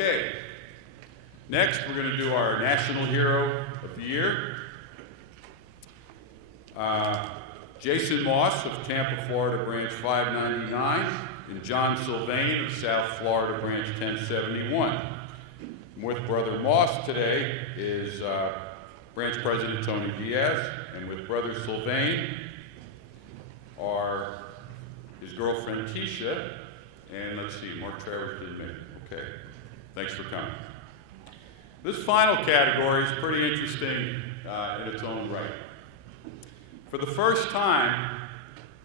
Okay. Next, we're going to do our National Hero of the Year. Jason Moss of Tampa, Florida, Branch 599, and John Sylvain of South Florida, Branch 1071. And with Brother Moss today is Branch President Tony Diaz, and with Brother Sylvain are his girlfriend Tisha, and let's see, Mark Travers didn't make it. Okay, thanks for coming. This final category is pretty interesting in its own right. For the first time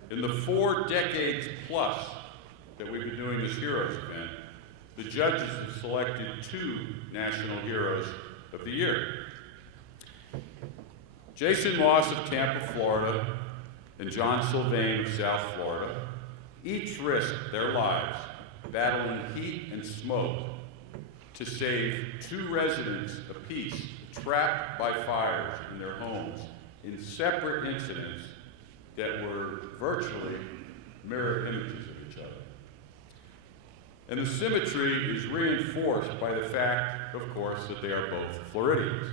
in the 4 decades plus that we've been doing this Heroes event, the judges have selected 2 National Heroes of the Year. Jason Moss of Tampa, Florida, and John Sylvain of South Florida each risked their lives battling heat and smoke to save 2 residents apiece trapped by fires in their homes in separate incidents that were virtually mirror images of each other. And the symmetry is reinforced by the fact, of course, that they are both Floridians.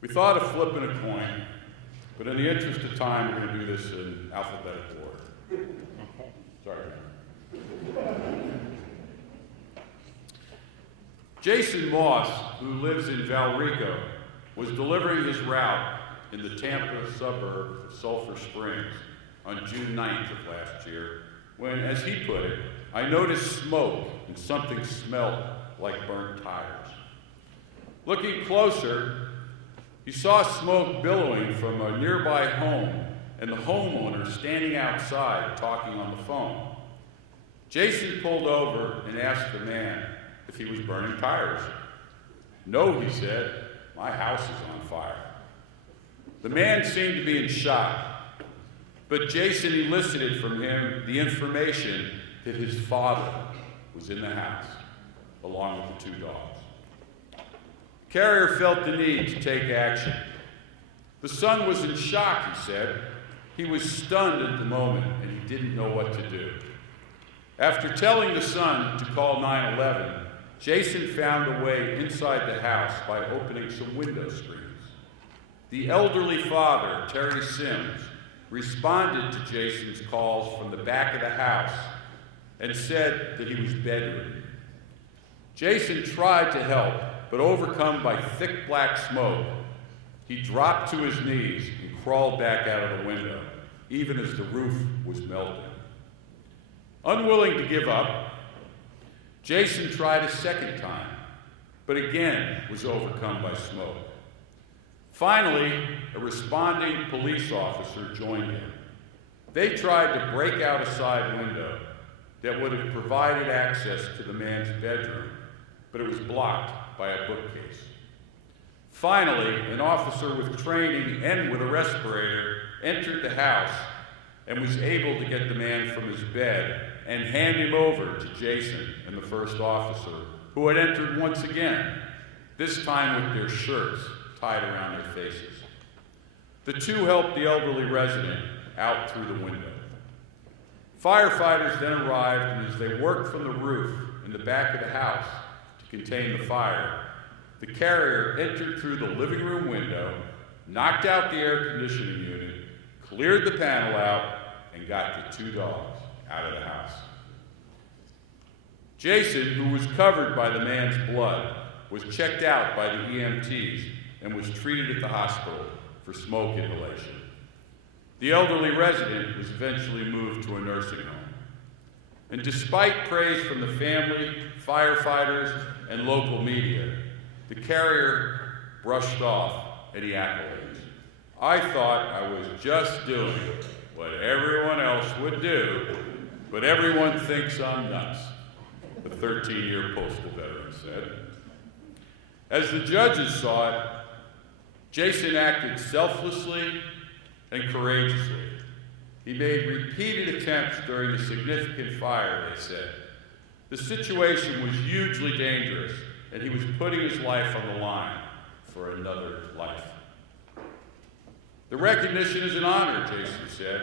We thought of flipping a coin, but in the interest of time, we're going to do this in alphabetical order. Sorry. Jason Moss, who lives in Valrico, was delivering his route in the Tampa suburb of Sulphur Springs on June 9th of last year, when, as he put it, I noticed smoke and something smelled like burnt tires. Looking closer, he saw smoke billowing from a nearby home and the homeowner standing outside talking on the phone. Jason pulled over and asked the man if he was burning tires. No, he said, my house is on fire. The man seemed to be in shock, but Jason elicited from him the information that his father was in the house, along with the 2 dogs. Carrier felt the need to take action. The son was in shock, he said. He was stunned at the moment, and he didn't know what to do. After telling the son to call 911, Jason found a way inside the house by opening some window screens. The elderly father, Terry Sims, responded to Jason's calls from the back of the house and said that he was bedridden. Jason tried to help, but overcome by thick black smoke, he dropped to his knees and crawled back out of the window, even as the roof was melting. Unwilling to give up, Jason tried a second time, but again was overcome by smoke. Finally, a responding police officer joined him. They tried to break out a side window that would have provided access to the man's bedroom, but it was blocked by a bookcase. Finally, an officer with training and with a respirator entered the house and was able to get the man from his bed and hand him over to Jason and the first officer, who had entered once again, this time with their shirts tied around their faces. The 2 helped the elderly resident out through the window. Firefighters then arrived, and as they worked from the roof in the back of the house to contain the fire, the carrier entered through the living room window, knocked out the air conditioning unit, cleared the panel out, and got the 2 dogs out of the house. Jason, who was covered by the man's blood, was checked out by the EMTs and was treated at the hospital for smoke inhalation. The elderly resident was eventually moved to a nursing home. And despite praise from the family, firefighters, and local media, the carrier brushed off any accolades. I thought I was just doing what everyone else would do, but everyone thinks I'm nuts, the 13-year postal veteran said. As the judges saw it, Jason acted selflessly and courageously. He made repeated attempts during the significant fire, they said. The situation was hugely dangerous, and he was putting his life on the line for another life. The recognition is an honor, Jason said.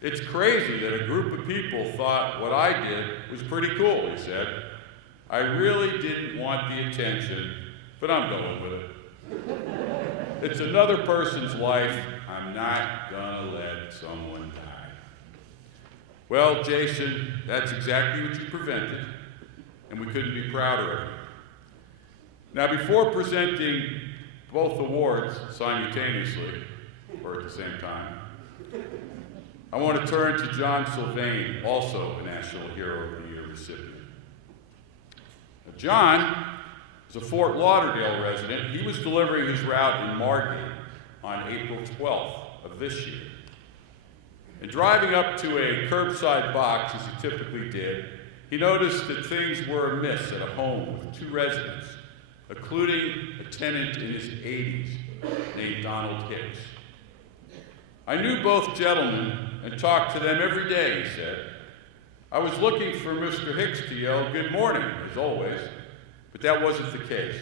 It's crazy that a group of people thought what I did was pretty cool, he said. I really didn't want the attention, but I'm going with it. It's another person's life. I'm not gonna let someone die. Well, Jason, that's exactly what you prevented, and we couldn't be prouder of you. Now, before presenting both awards simultaneously, or at the same time, I want to turn to John Sylvain, also a National Hero of the Year recipient. Now, John is a Fort Lauderdale resident. He was delivering his route in Margate on April 12th of this year. And driving up to a curbside box, as he typically did, he noticed that things were amiss at a home with 2 residents, including a tenant in his 80s named Donald Hicks. I knew both gentlemen and talked to them every day, he said. I was looking for Mr. Hicks to yell, "Good morning," as always, but that wasn't the case.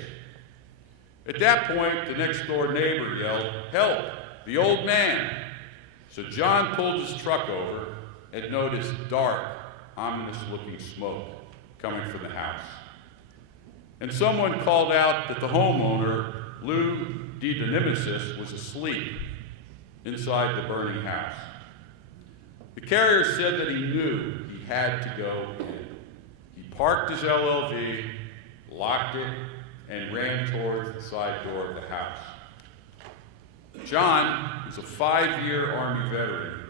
At that point, the next door neighbor yelled, "Help, the old man." So John pulled his truck over and noticed dark, ominous-looking smoke coming from the house. And someone called out that the homeowner, Lou DeDenemesis, was asleep inside the burning house. The carrier said that he knew he had to go in. He parked his LLV, locked it, and ran towards the side door of the house. John is a 5-year Army veteran,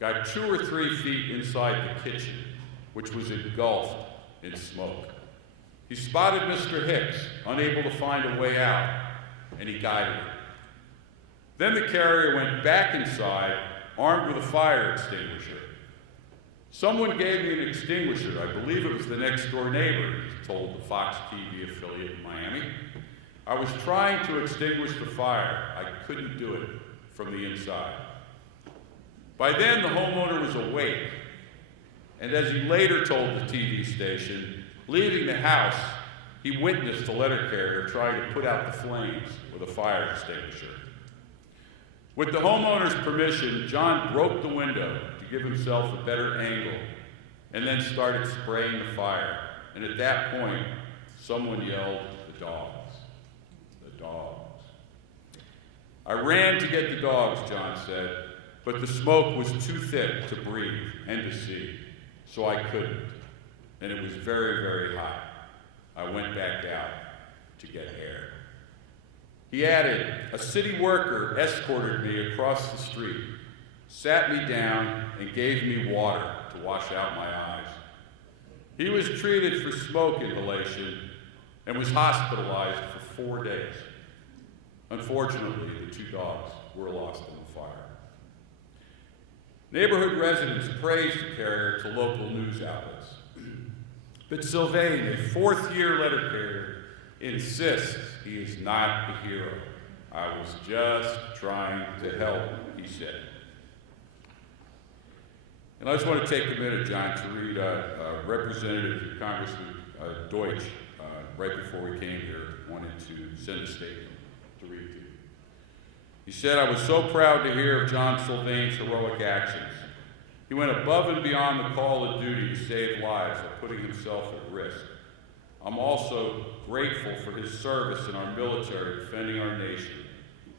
got 2 or 3 feet inside the kitchen, which was engulfed in smoke. He spotted Mr. Hicks, unable to find a way out, and he guided him. Then the carrier went back inside, armed with a fire extinguisher. Someone gave me an extinguisher. I believe it was the next door neighbor, he told the Fox TV affiliate in Miami. I was trying to extinguish the fire. I couldn't do it from the inside. By then, the homeowner was awake, and as he later told the TV station, leaving the house, he witnessed the letter carrier trying to put out the flames with a fire extinguisher. With the homeowner's permission, John broke the window to give himself a better angle and then started spraying the fire. And at that point, someone yelled, "The dogs, the dogs." I ran to get the dogs, John said, but the smoke was too thick to breathe and to see, so I couldn't. And it was very, very hot. I went back out to get air. He added, a city worker escorted me across the street, sat me down, and gave me water to wash out my eyes. He was treated for smoke inhalation and was hospitalized for 4 days. Unfortunately, the 2 dogs were lost in the fire. Neighborhood residents praised the carrier to local news outlets. But Sylvain, a 4th-year letter carrier, insists he is not a hero. I was just trying to help, he said. And I just want to take a minute, John, to read Representative Congressman Deutsch, right before we came here, wanted to send a statement to read to you. He said, I was so proud to hear of John Sylvain's heroic actions. He went above and beyond the call of duty to save lives by putting himself at risk. I'm also grateful for his service in our military defending our nation.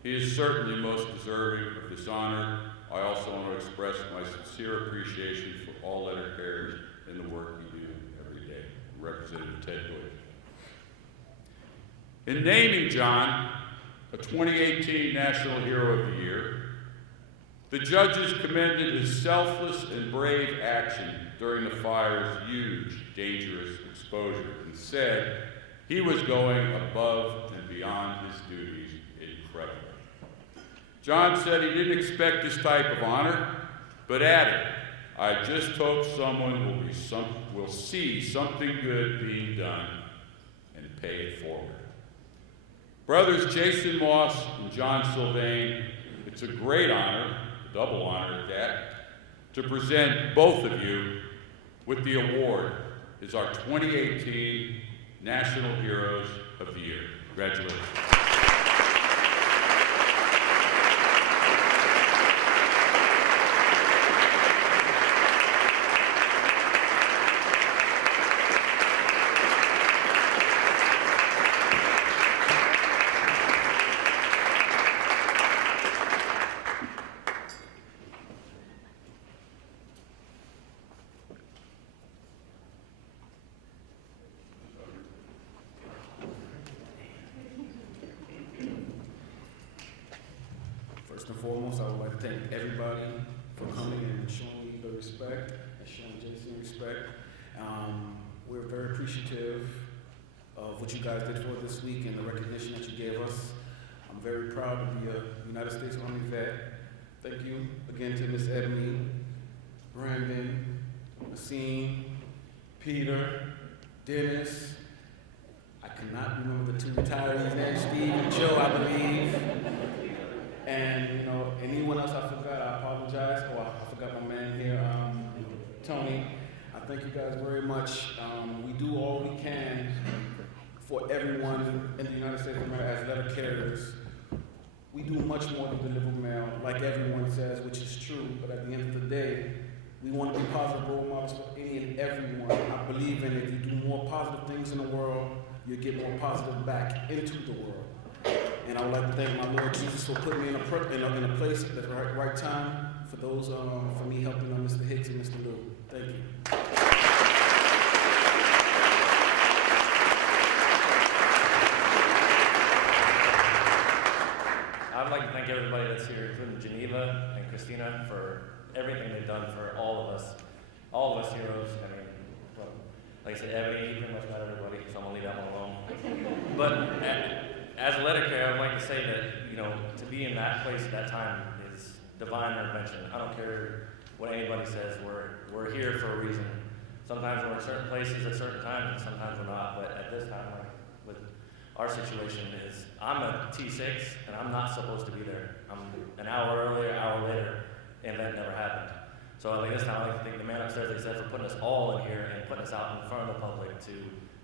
He is certainly most deserving of this honor. I also want to express my sincere appreciation for all letter carriers and the work you do every day. Representative Ted Deutsch. In naming John a 2018 National Hero of the Year, the judges commended his selfless and brave action during the fire's huge, dangerous exposure and said he was going above and beyond his duties incredibly. John said he didn't expect this type of honor, but added, I just hope someone will see something good being done and pay it forward. Brothers Jason Moss and John Sylvain, it's a great honor, a double honor at that, to present both of you with the award as our 2018 National Heroes of the Year. Congratulations. First and foremost, I would like to thank everybody for coming and showing me the respect and showing JC respect. We're very appreciative of what you guys did for us this week and the recognition that you gave us. I'm very proud to be a United States Army vet. Thank you again to Miss Ebony, Brandon, Nassim, Peter, Dennis. I cannot remember the two retirees names, Steve and Joe, I believe. And anyone else I forgot, I apologize. Oh, I forgot my man here, Tony. I thank you guys very much. We do all we can for everyone in the United States of America as letter carriers. We do much more than deliver mail, like everyone says, which is true. But at the end of the day, we want to be positive role models for any and everyone. I believe in if you do more positive things in the world, you'll get more positive back into the world. And I would like to thank my Lord Jesus for putting me in a place at the right time for those, for me helping Mr. Hicks and Mr. Liu. Thank you. I'd like to thank everybody that's here, including Geneva and Christina, for everything they've done for all of us heroes. I mean, well, like I said, Ebony, he pretty much got everybody, so I'm gonna leave that one alone. But as a letter carrier, I would like to say that, to be in that place at that time is divine intervention. I don't care what anybody says, we're here for a reason. Sometimes we're in certain places at certain times, and sometimes we're not, but at this time, like with our situation is, I'm a T6, and I'm not supposed to be there. I'm an hour earlier, an hour later, and that never happened. So like this time, I like to thank the man upstairs, like I said, for putting us all in here and putting us out in front of the public to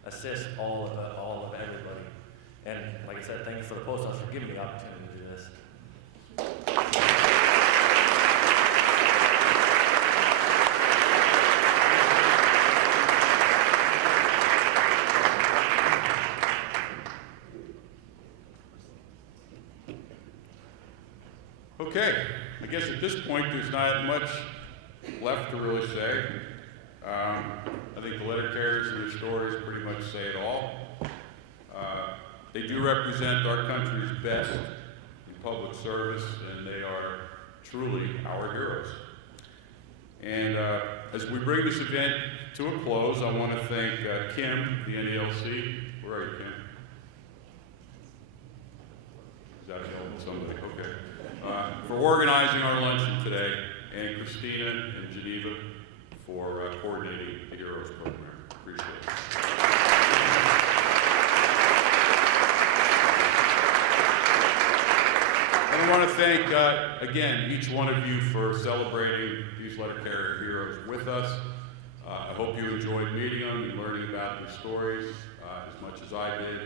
assist all of everybody. And like I said, thank you for the post office for giving me the opportunity to do this. Okay, I guess at this point there's not much left to really say. I think the letter carriers and their stories pretty much say it all. They do represent our country's best in public service, and they are truly our heroes. And as we bring this event to a close, I want to thank Kim, the NELC. Where are you, Kim? Is that somebody? Okay. For organizing our luncheon today, and Christina and Geneva for coordinating the Heroes Program. Appreciate it. And I want to thank, again, each one of you for celebrating these letter carrier heroes with us. I hope you enjoyed meeting them and learning about their stories as much as I did.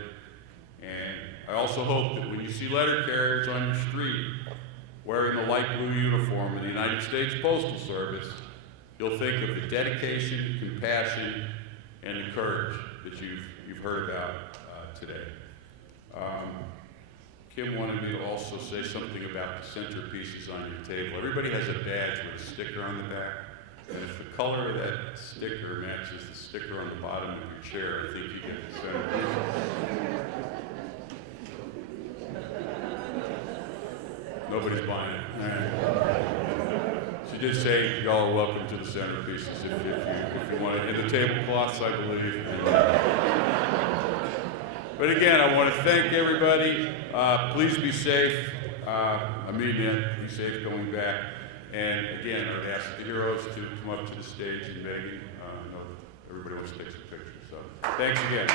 And I also hope that when you see letter carriers on your street wearing the light blue uniform of the United States Postal Service, you'll think of the dedication, compassion, and the courage that you've heard about today. Kim wanted me to also say something about the centerpieces on your table. Everybody has a badge with a sticker on the back, and if the color of that sticker matches the sticker on the bottom of your chair, I think you get the centerpiece. Nobody's buying it. All right. She did say y'all are welcome to the centerpieces if you want it. And the tablecloths, I believe. But again, I want to thank everybody. Please be safe. I mean that. Be safe going back. And again, I would ask the heroes to come up to the stage and Megan. I know everybody wants to take some pictures. So thanks again.